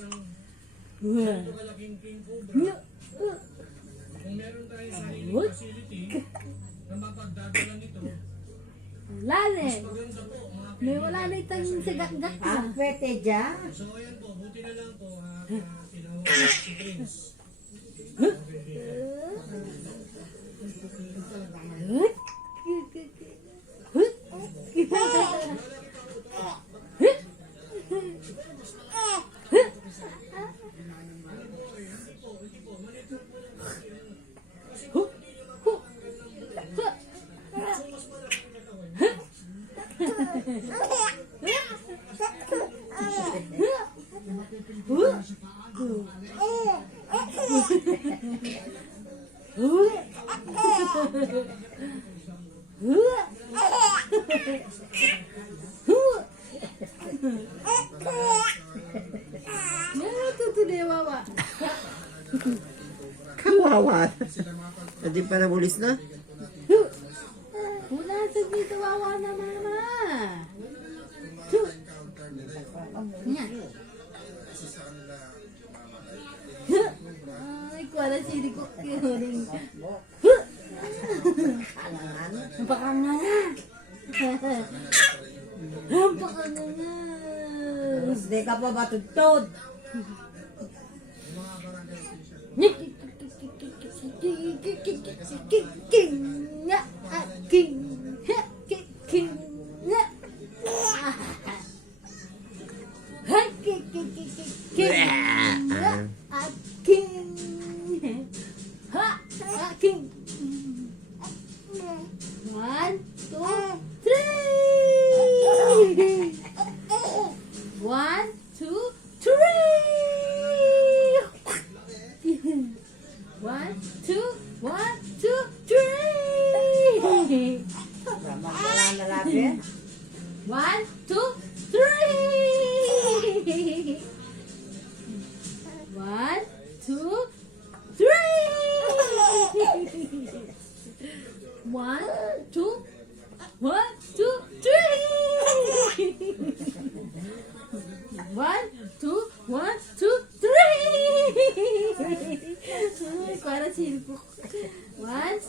isang ganito kalaking king cobra, kung meron tayong sariling facility na mapagdadala nito, Wala na eh. maganda po mga May wala na itong sigat-gat na. Ang pwede dyan. So ayan po, buti na lang po tinawag ko si Prince. Kawawa. Hindi pa nabulis na? Wala sa dito, wawa na mama. Yan. Ay, kuwala sili ko. Napakanga na. Napakanga na. Hindi ka pa batutod. One, two, three. One, two, three. One, two, three. Wala na lapit. One, two, three. One, two, three. One, two, three. One, two, three. Para silpok. One,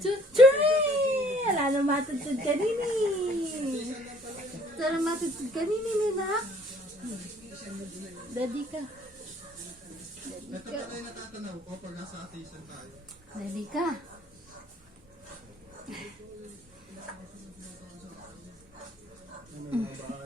two, three. Wala na matutod kanini. Tara matutod kanini, Ninak. Daddy ka. Ito pa tayo natatanaw ko pag nasa atisan tayo. Daddy ka. Ano mga